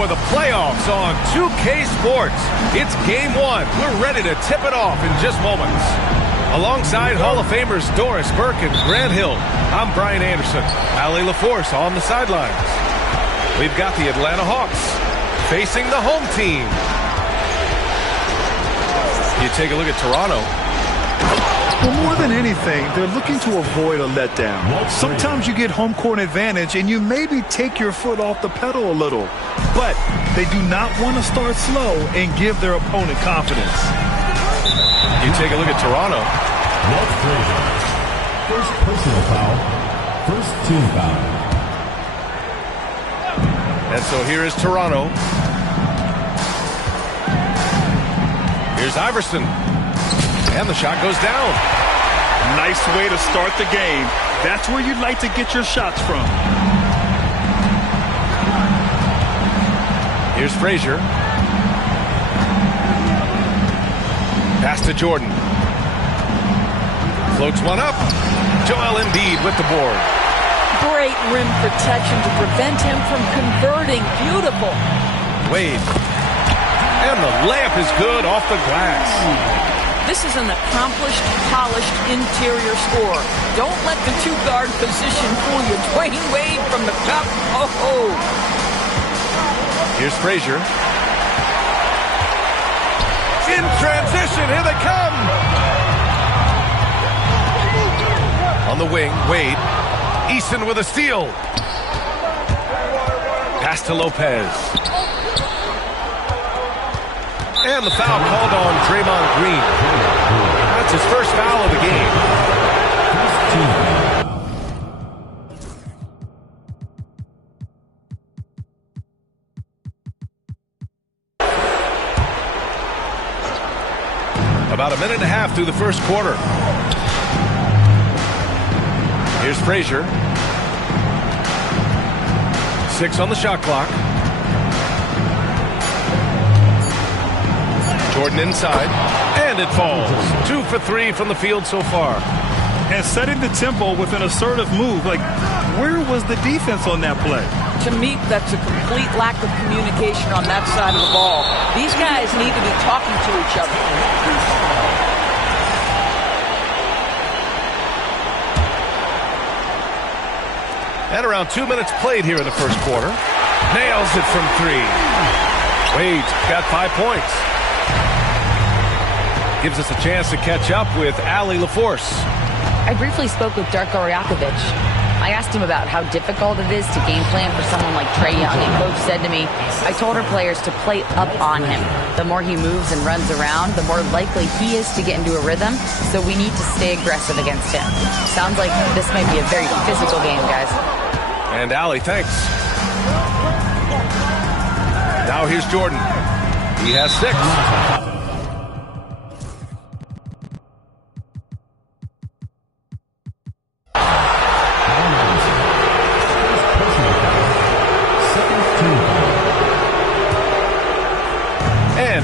for the playoffs on 2K Sports. It's game one. We're ready to tip it off in just moments. Alongside Hall of Famers Doris Burke and Grant Hill, I'm Brian Anderson. Allie LaForce on the sidelines. We've got the Atlanta Hawks facing the home team. You take a look at Toronto. Well, more than anything, they're looking to avoid a letdown. Sometimes you get home court advantage and you maybe take your foot off the pedal a little. But they do not want to start slow and give their opponent confidence. You take a look at Toronto. First personal foul. First team foul. And so here is Toronto. Here's Iverson. And the shot goes down. Nice way to start the game. That's where you'd like to get your shots from. Here's Frazier. Pass to Jordan. Floats one up. Joel Embiid with the board. Great rim protection to prevent him from converting. Beautiful. Wade. And the layup is good off the glass. This is an accomplished, polished interior scorer. Don't let the two-guard position fool you. Dwayne Wade from the cup. Oh. Here's Frazier. In transition, here they come. On the wing, Wade. Eason with a steal. Pass to Lopez. And the foul called on Draymond Green. That's his first foul of the game. About a minute and a half through the first quarter. Here's Frazier. 6 on the shot clock. Jordan inside, and it falls. 2 for 3 from the field so far. And setting the tempo with an assertive move. Like, where was the defense on that play? To me, that's a complete lack of communication on that side of the ball. These guys need to be talking to each other. And around 2 minutes played here in the first quarter. Nails it from 3. Wade's got 5 points. Gives us a chance to catch up with Allie LaForce. I briefly spoke with Darko Rajakovic. I asked him about how difficult it is to game plan for someone like Trae Young, and Coach said to me, I told our players to play up on him. The more he moves and runs around, the more likely he is to get into a rhythm, so we need to stay aggressive against him. Sounds like this might be a very physical game, guys. And Allie, thanks. Now here's Jordan. He has 6.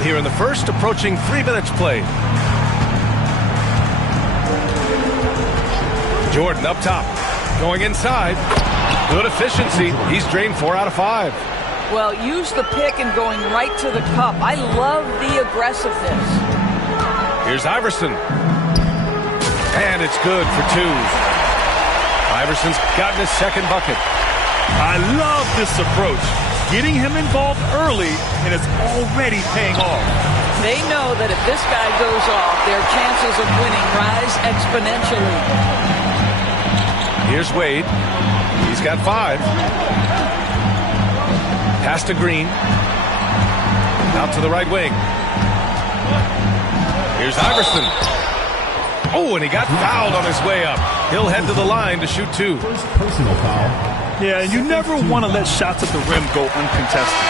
Here in the first, approaching 3 minutes played. Jordan up top, going inside. Good efficiency. He's drained 4 out of 5. Well, use the pick and going right to the cup. I love the aggressiveness. Here's Iverson. And it's good for 2. Iverson's gotten his second bucket. I love this approach. Getting him involved early, and it's already paying off. They know that if this guy goes off, their chances of winning rise exponentially. Here's Wade. He's got 5. Pass to Green. Out to the right wing. Here's Iverson. Oh, and he got fouled on his way up. He'll head to the line to shoot 2. First personal foul. Yeah, and you never want to let shots at the rim go uncontested.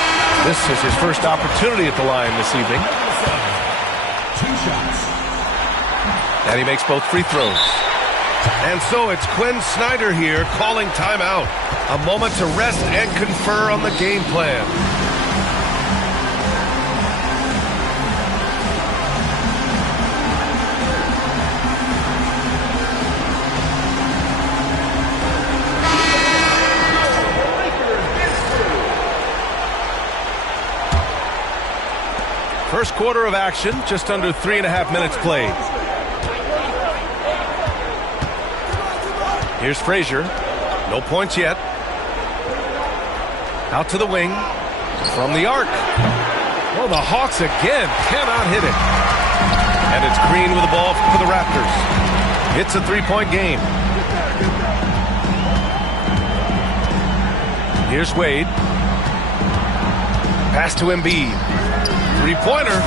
This is his first opportunity at the line this evening. 2 shots. And he makes both free throws. And so it's Quinn Snyder here calling timeout. A moment to rest and confer on the game plan. quarter of action, just under 3.5 minutes played. Here's Frazier. No points yet. Out to the wing. From the arc. Oh, the Hawks again cannot hit it. And it's Green with the ball for the Raptors. It's a 3-point game. Here's Wade. Pass to Embiid. Three-pointer.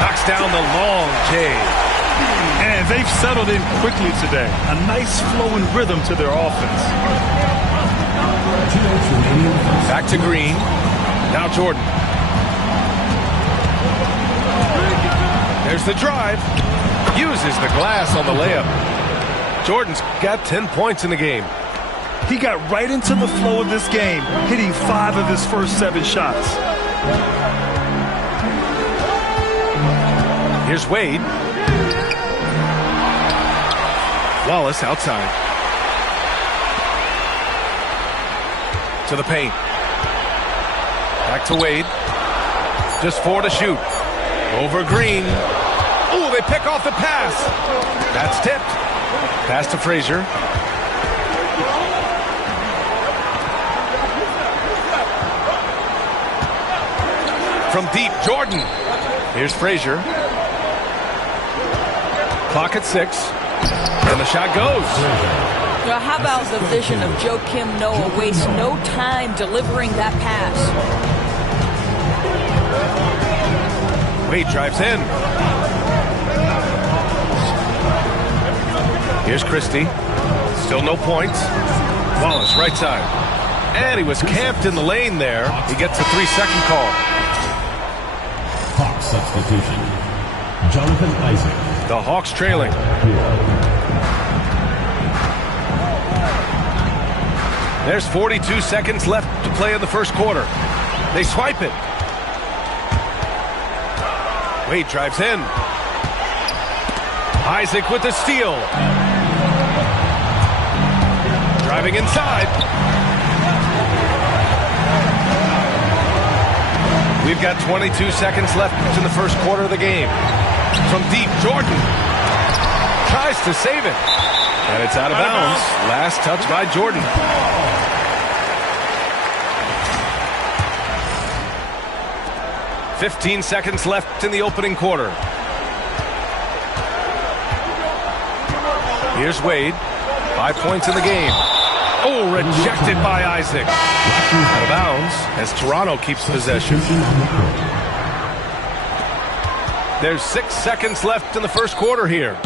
Knocks down the long J. And they've settled in quickly today. A nice flowing rhythm to their offense. Back to Green. Now Jordan. There's the drive. Uses the glass on the layup. Jordan's got 10 points in the game. He got right into the flow of this game, hitting 5 of his first 7 shots. Here's Wade. Wallace outside. To the paint. Back to Wade. Just 4 to shoot. Over Green. Oh, they pick off the pass. That's tipped. Pass to Frazier. From deep, Jordan. Here's Frazier. Clock at 6. And the shot goes. Now, how about the vision of Joakim Noah? Wastes no time delivering that pass. Wade drives in. Here's Christie. Still no points. Wallace, right side. And he was camped in the lane there. He gets a 3-second call. Hawks substitution. Jonathan Isaac. The Hawks trailing. There's 42 seconds left to play in the first quarter. They swipe it. Wade drives in. Isaac with the steal. Driving inside. We've got 22 seconds left in the first quarter of the game. From deep, Jordan tries to save it. And it's out of bounds. Last touch by Jordan. "15 seconds left in the opening quarter. Here's Wade. 5 points in the game. Oh, rejected by Isaac. Out of bounds as Toronto keeps possession. There's 6 seconds left in the first quarter here.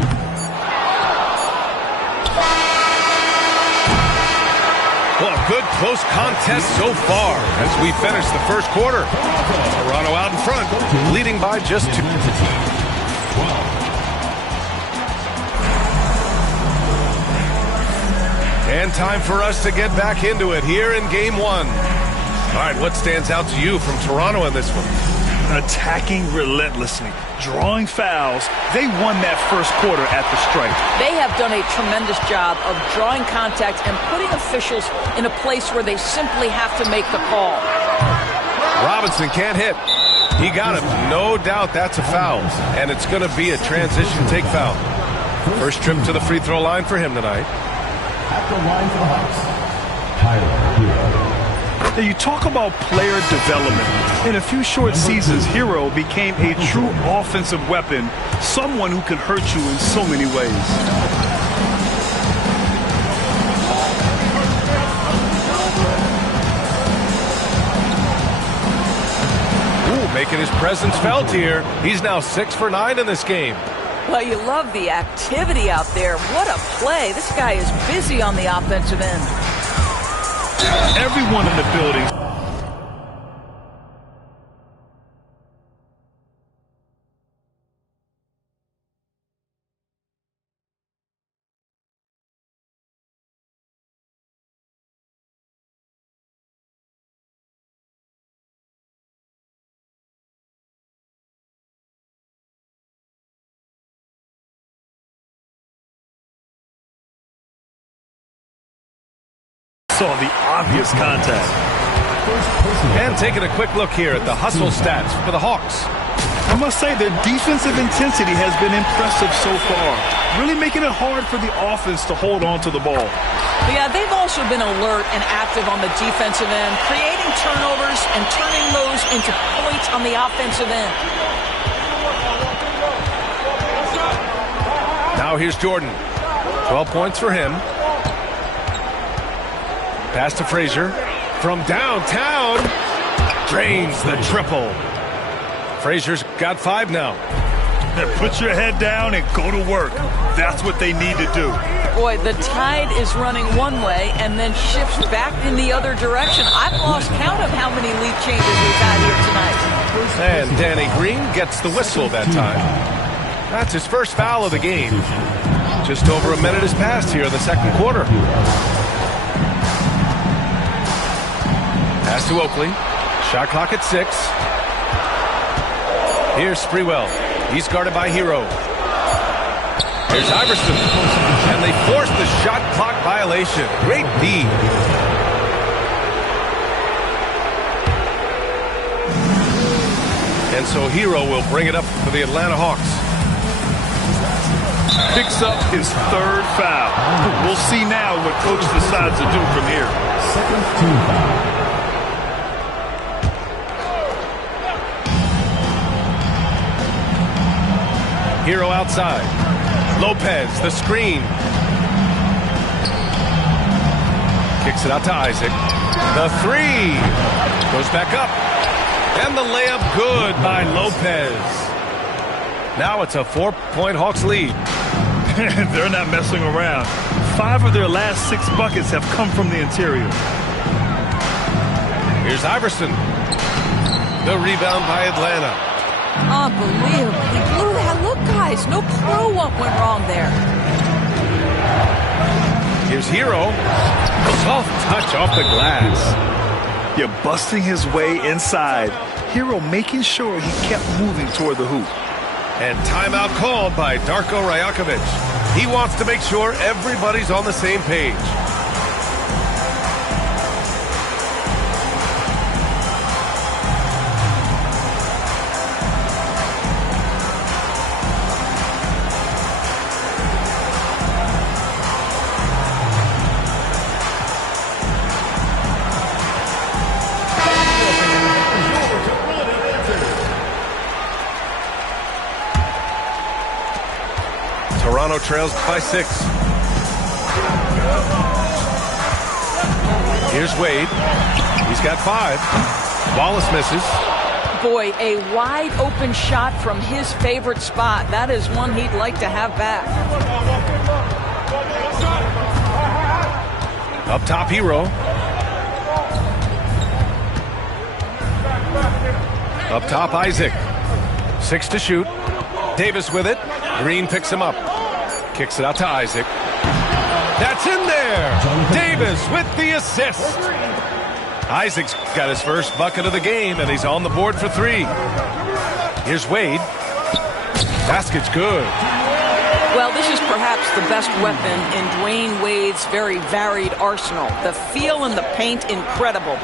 Well, good close contest so far as we finish the first quarter. Toronto out in front, leading by just 2. And time for us to get back into it here in Game 1. All right, what stands out to you from Toronto in this one? Attacking relentlessly, drawing fouls. They won that first quarter at the stripe. They have done a tremendous job of drawing contact and putting officials in a place where they simply have to make the call. Robinson can't hit. He got him. No doubt that's a foul. And it's going to be a transition take foul. First trip to the free throw line for him tonight. At the line for the Hawks, Tyler Hero. Now, you talk about player development. In a few short seasons, Hero became a true offensive weapon, someone who can hurt you in so many ways. Ooh, making his presence felt here. He's now 6 for 9 in this game. Well, you love the activity out there. What a play. This guy is busy on the offensive end. Everyone in the building. Saw the obvious contact. And taking a quick look here at the hustle stats for the Hawks. I must say their defensive intensity has been impressive so far, really making it hard for the offense to hold on to the ball. Yeah, they've also been alert and active on the defensive end, creating turnovers and turning those into points on the offensive end. Now here's Jordan. 12 points for him. Pass to Frazier. From downtown. Drains the triple. Frazier's got 5 now. Put your head down and go to work. That's what they need to do. Boy, the tide is running one way and then shifts back in the other direction. I've lost count of how many lead changes we've had here tonight. And Danny Green gets the whistle that time. That's his first foul of the game. Just over a minute has passed here in the second quarter. Pass to Oakley. Shot clock at 6. Here's Sprewell. He's guarded by Hero. Here's Iverson. And they force the shot clock violation. Great D. And so Hero will bring it up for the Atlanta Hawks. Picks up his 3rd foul. We'll see now what coach decides to do from here. Second team foul. Hero outside. Lopez, the screen. Kicks it out to Isaac. The 3 goes back up. And the layup good by Lopez. Now it's a 4-point Hawks lead. They're not messing around. 5 of their last 6 buckets have come from the interior. Here's Iverson. The rebound by Atlanta. Unbelievable. He blew that. Look, guys, no clue what went wrong there. Here's Hero. A soft touch off the glass. You're busting his way inside. Hero making sure he kept moving toward the hoop. And timeout called by Darko Rajakovic. He wants to make sure everybody's on the same page. Toronto trails by 6. Here's Wade. He's got 5. Wallace misses. Boy, a wide open shot from his favorite spot. That is one he'd like to have back. Up top, Hero. Up top, Isaac. 6 to shoot. Davis with it. Green picks him up. Kicks it out to Isaac. That's in there. Davis with the assist. Isaac's got his first bucket of the game, and he's on the board for 3. Here's Wade. Basket's good. Well, this is perhaps the best weapon in Dwayne Wade's very varied arsenal. The feel in the paint, incredible.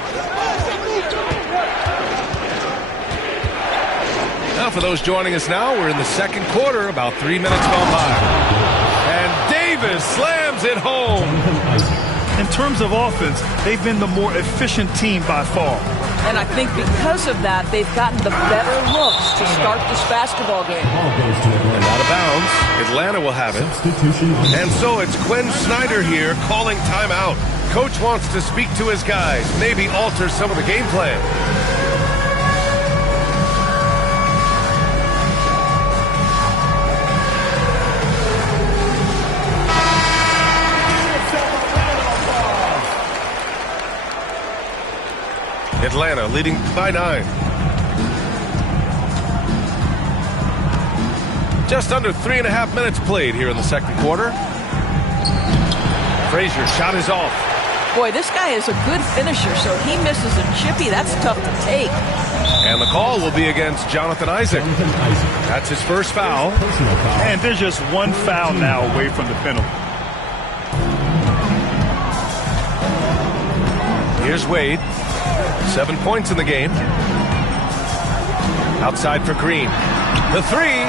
Now, for those joining us now, we're in the second quarter, about 3 minutes gone by. And Davis slams it home. In terms of offense, they've been the more efficient team by far. And I think because of that, they've gotten the better looks to start this basketball game. And out of bounds, Atlanta will have it. And so it's Quinn Snyder here calling timeout. Coach wants to speak to his guys, maybe alter some of the game plan. Atlanta leading by 9. Just under 3.5 minutes played here in the second quarter. Frazier shot is off. Boy, this guy is a good finisher, so he misses a chippy. That's tough to take. And the call will be against Jonathan Isaac. That's his first foul. And there's just one foul now away from the penalty. Here's Wade. 7 points in the game. Outside for Green. The three.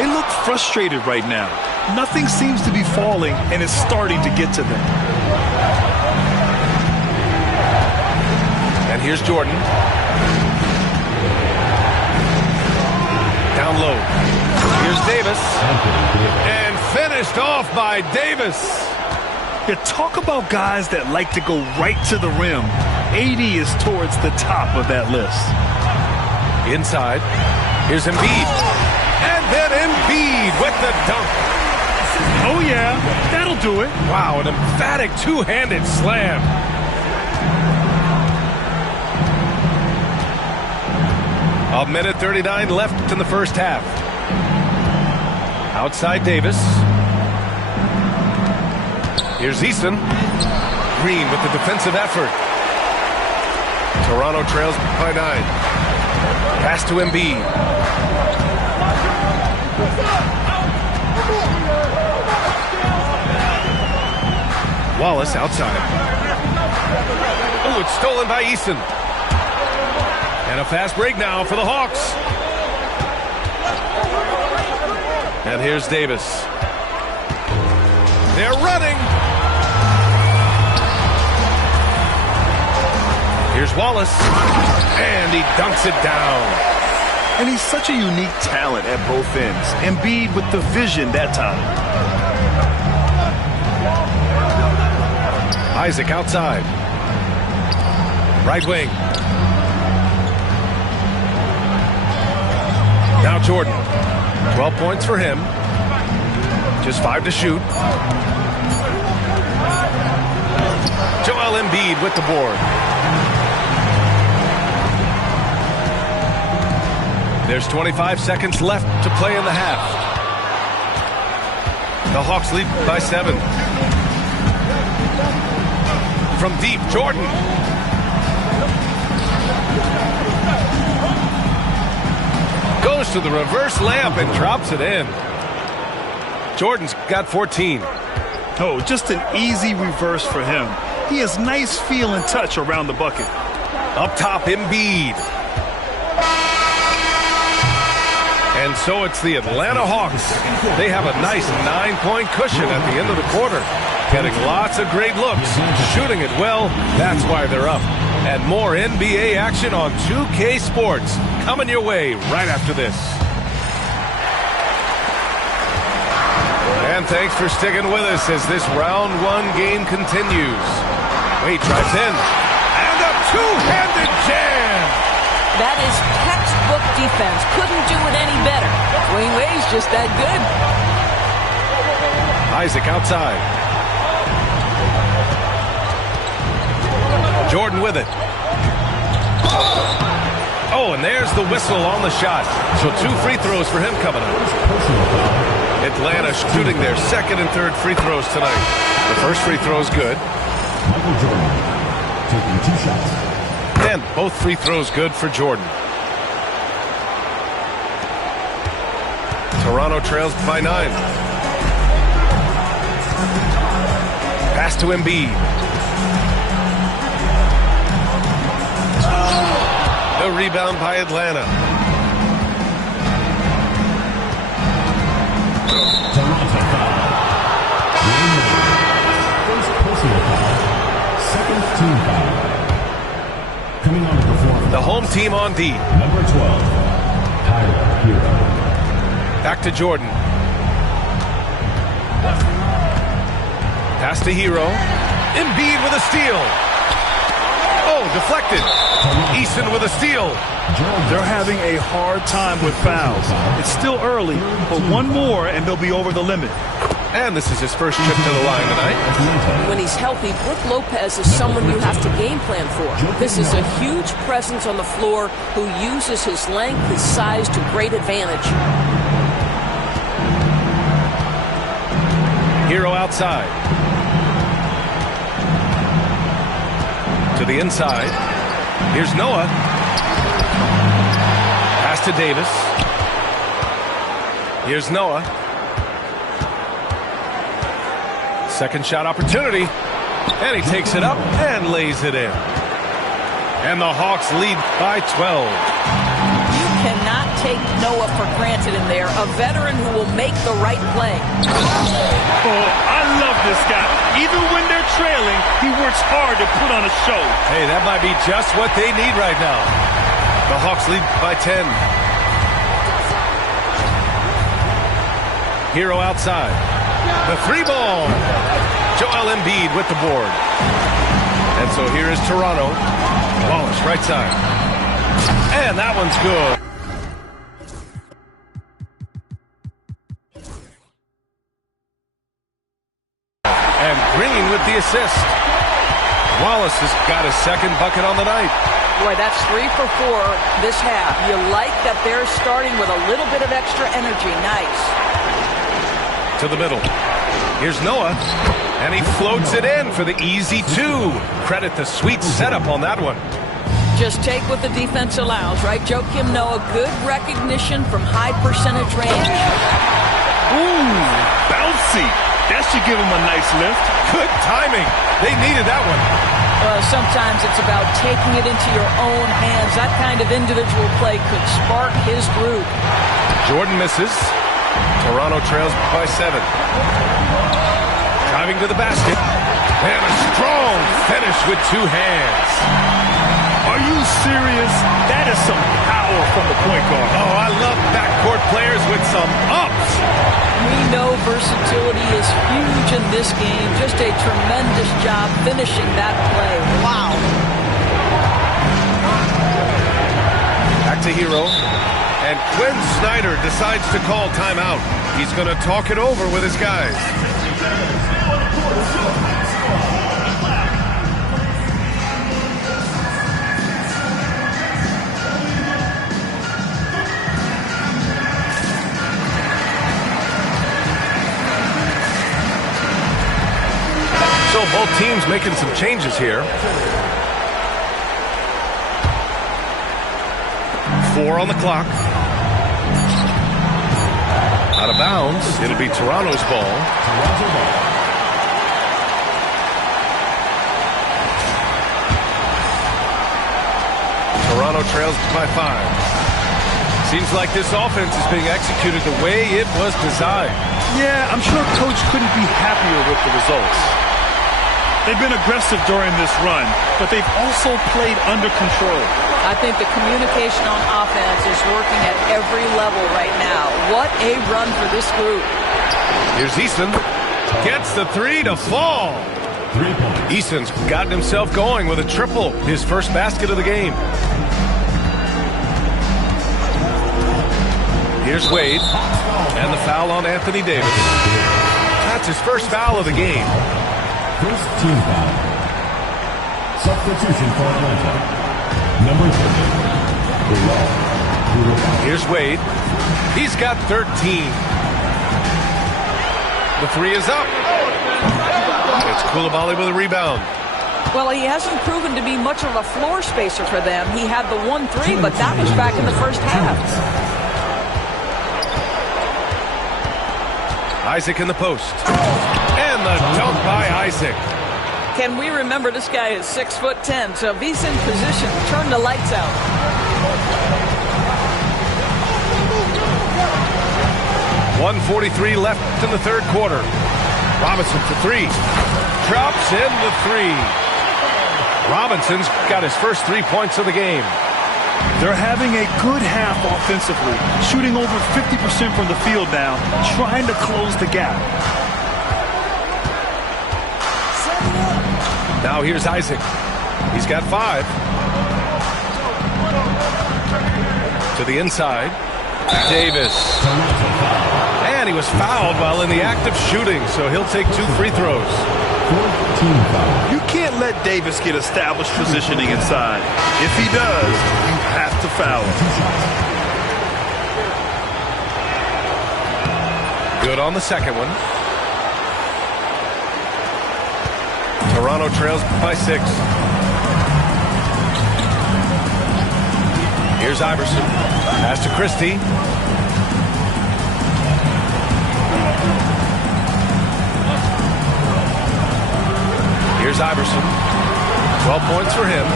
They look frustrated right now. Nothing seems to be falling, and it's starting to get to them. And here's Jordan. Down low. Here's Davis. And finished off by Davis. You talk about guys that like to go right to the rim. AD is towards the top of that list. Inside. Here's Embiid. And then Embiid with the dunk. Oh, yeah. That'll do it. Wow, an emphatic two-handed slam. A minute 39 left in the first half. Outside Davis. Here's Easton. Green with the defensive effort. Toronto trails by 9. Pass to Embiid. Wallace outside. Oh, it's stolen by Easton. And a fast break now for the Hawks. And here's Davis. They're running. Here's Wallace. And he dunks it down. And he's such a unique talent at both ends. Embiid with the vision that time. Isaac outside. Right wing. Now Jordan. 12 points for him. Just 5 to shoot. Joel Embiid with the board. There's 25 seconds left to play in the half. The Hawks lead by 7. From deep, Jordan. Goes to the reverse layup and drops it in. Jordan's got 14. Oh, just an easy reverse for him. He has nice feel and touch around the bucket. Up top, Embiid. And so it's the Atlanta Hawks. They have a nice 9-point cushion at the end of the quarter. Getting lots of great looks, shooting it well. That's why they're up. And more NBA action on 2K Sports coming your way right after this. And thanks for sticking with us as this round 1 game continues. Wade drives in. And a two-handed jam. That is textbook defense. Couldn't do it any better. Dwayne Wade's just that good. Isaac outside. Jordan with it. Oh, and there's the whistle on the shot. So 2 free throws for him coming up. Atlanta shooting their second and third free throws tonight. The first free throw is good. Michael Jordan taking 2 shots. And both free throws good for Jordan. Toronto trails by 9. Pass to Embiid. The rebound by Atlanta. Toronto foul. First personal foul. Second team foul. Coming on to perform. The home team on D. Number 12, Tyler Hero. Back to Jordan. Pass to Hero. Embiid with a steal. Oh, deflected. Easton with a steal. They're having a hard time with fouls. It's still early, but one more and they'll be over the limit. And this is his first trip to the line tonight. When he's healthy, Brook Lopez is someone you have to game plan for. This is a huge presence on the floor who uses his length, his size to great advantage. Hero outside. To the inside. Here's Noah. Pass to Davis. Here's Noah. Second shot opportunity. And he takes it up and lays it in. And the Hawks lead by 12. You cannot take Noah for granted in there, a veteran who will make the right play. Oh, I love this guy. Even when they're trailing, he works hard to put on a show. Hey, that might be just what they need right now. The Hawks lead by 10. Hero outside. The three ball. Joel Embiid with the board. And so here is Toronto. Wallace, right side. And that one's good. And Green with the assist. Wallace has got his second bucket on the night. Boy, that's 3 for 4 this half. You like that they're starting with a little bit of extra energy. Nice. To the middle. Here's Noah. And he floats it in for the easy 2. Credit the sweet setup on that one. Just take what the defense allows, right? Joakim Noah, good recognition from high percentage range. Ooh, bouncy. That should give him a nice lift. Good timing. They needed that one. Well, sometimes it's about taking it into your own hands. That kind of individual play could spark his group. Jordan misses. Toronto trails by 7. Driving to the basket. And a strong finish with 2 hands. Are you serious? That is some power from the point guard. Oh, I love backcourt players with some ups. We know versatility is huge in this game. Just a tremendous job finishing that play. Wow. Back to Hero. And Quinn Snyder decides to call timeout. He's going to talk it over with his guys. So both teams making some changes here. 4 on the clock. Out of bounds. It'll be Toronto's ball. Toronto trails by 5. Seems like this offense is being executed the way it was designed. Yeah, I'm sure Coach couldn't be happier with the results. They've been aggressive during this run, but they've also played under control. I think the communication on offense is working at every level right now. What a run for this group. Here's Easton. Gets the 3 to fall. 3 points. Easton's gotten himself going with a triple. His first basket of the game. Here's Wade. And the foul on Anthony Davis. That's his first foul of the game. First team foul. Substitution for Atlanta. Number 30. Here's Wade. He's got 13. The 3 is up. It's Coulibaly with a rebound. Well, he hasn't proven to be much of a floor spacer for them. He had the 1-3, but that was back in the first half. Isaac in the post. And the dunk by Isaac. Can we remember this guy is 6'10", so if he's in position, turn the lights out. .143 left in the third quarter. Robinson for 3. Drops in the 3. Robinson's got his first 3 points of the game. They're having a good half offensively, shooting over 50% from the field now, trying to close the gap. Now here's Isaac. He's got 5. To the inside. Davis. And he was fouled while in the act of shooting, so he'll take 2 free throws. You can't let Davis get established positioning inside. If he does, you have to foul him. Good on the second one. Toronto trails by 6. Here's Iverson. Pass to Christie. Here's Iverson. 12 points for him.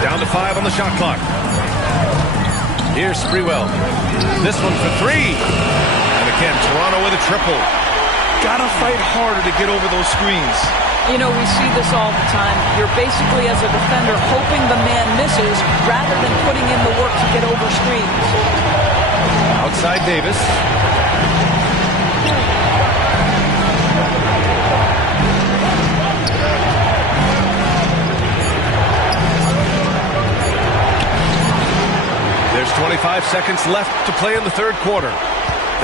Down to 5 on the shot clock. Here's Sprewell. This one for three. And again, Toronto with a triple. Gotta fight harder to get over those screens. You know, we see this all the time. You're basically, as a defender, hoping the man misses rather than putting in the work to get over screens. Outside Davis. There's 25 seconds left to play in the third quarter.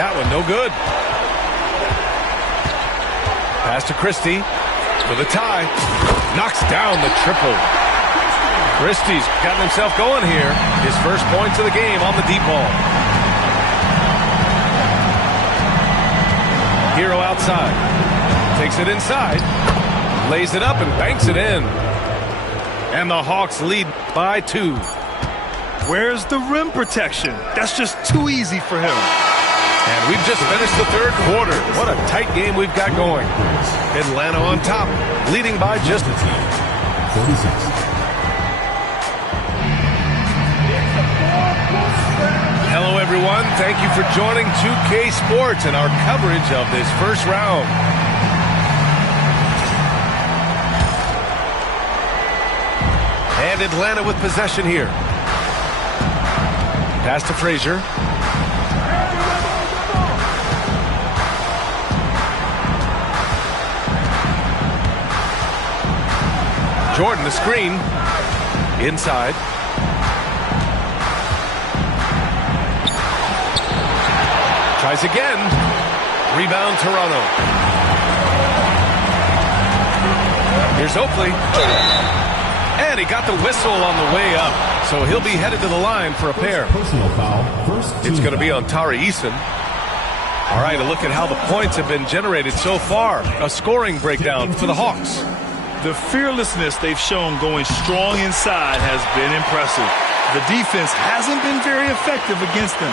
That one no good. Pass to Christie for the tie. Knocks down the triple. Christie's gotten himself going here. His first points of the game on the deep ball. Hero outside. Takes it inside. Lays it up and banks it in. And the Hawks lead by 2. Where's the rim protection? That's just too easy for him. And we've just finished the third quarter. What a tight game we've got going. Atlanta on top, leading by just 46. Hello, everyone. Thank you for joining 2K Sports and our coverage of this first round. And Atlanta with possession here. Pass to Frazier. Jordan, the screen. Inside. Tries again. Rebound, Toronto. Here's Oakley. And he got the whistle on the way up. So he'll be headed to the line for a pair. Personal foul. It's going to be on Tari Eason. All right, a look at how the points have been generated so far. A scoring breakdown for the Hawks. The fearlessness they've shown going strong inside has been impressive. The defense hasn't been very effective against them.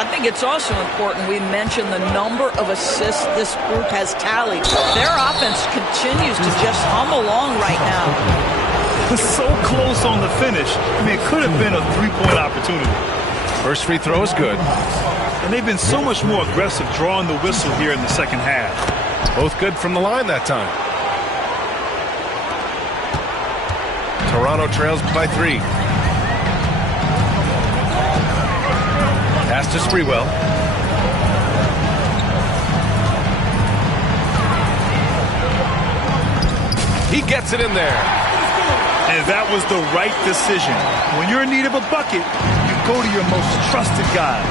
I think it's also important we mention the number of assists this group has tallied. Their offense continues to just hum along right now. So close on the finish. I mean, it could have been a three-point opportunity. First free throw is good. And they've been so much more aggressive drawing the whistle here in the second half. Both good from the line that time. Toronto trails by 3. Pass to Sprewell. He gets it in there. And that was the right decision. When you're in need of a bucket, you go to your most trusted guys.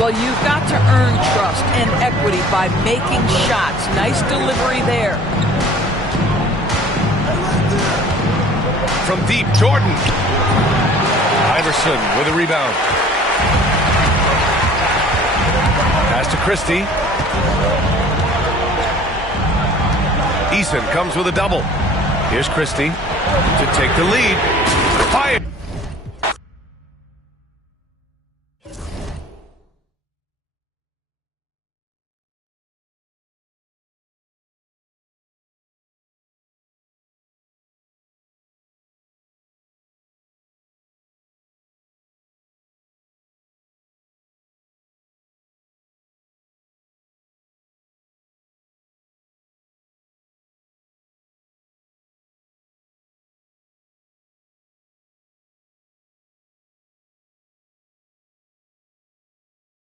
Well, you've got to earn trust and equity by making shots. Nice delivery there. From deep, Jordan. Iverson with a rebound. Pass to Christie. Eason comes with a double. Here's Christie to take the lead. Fire!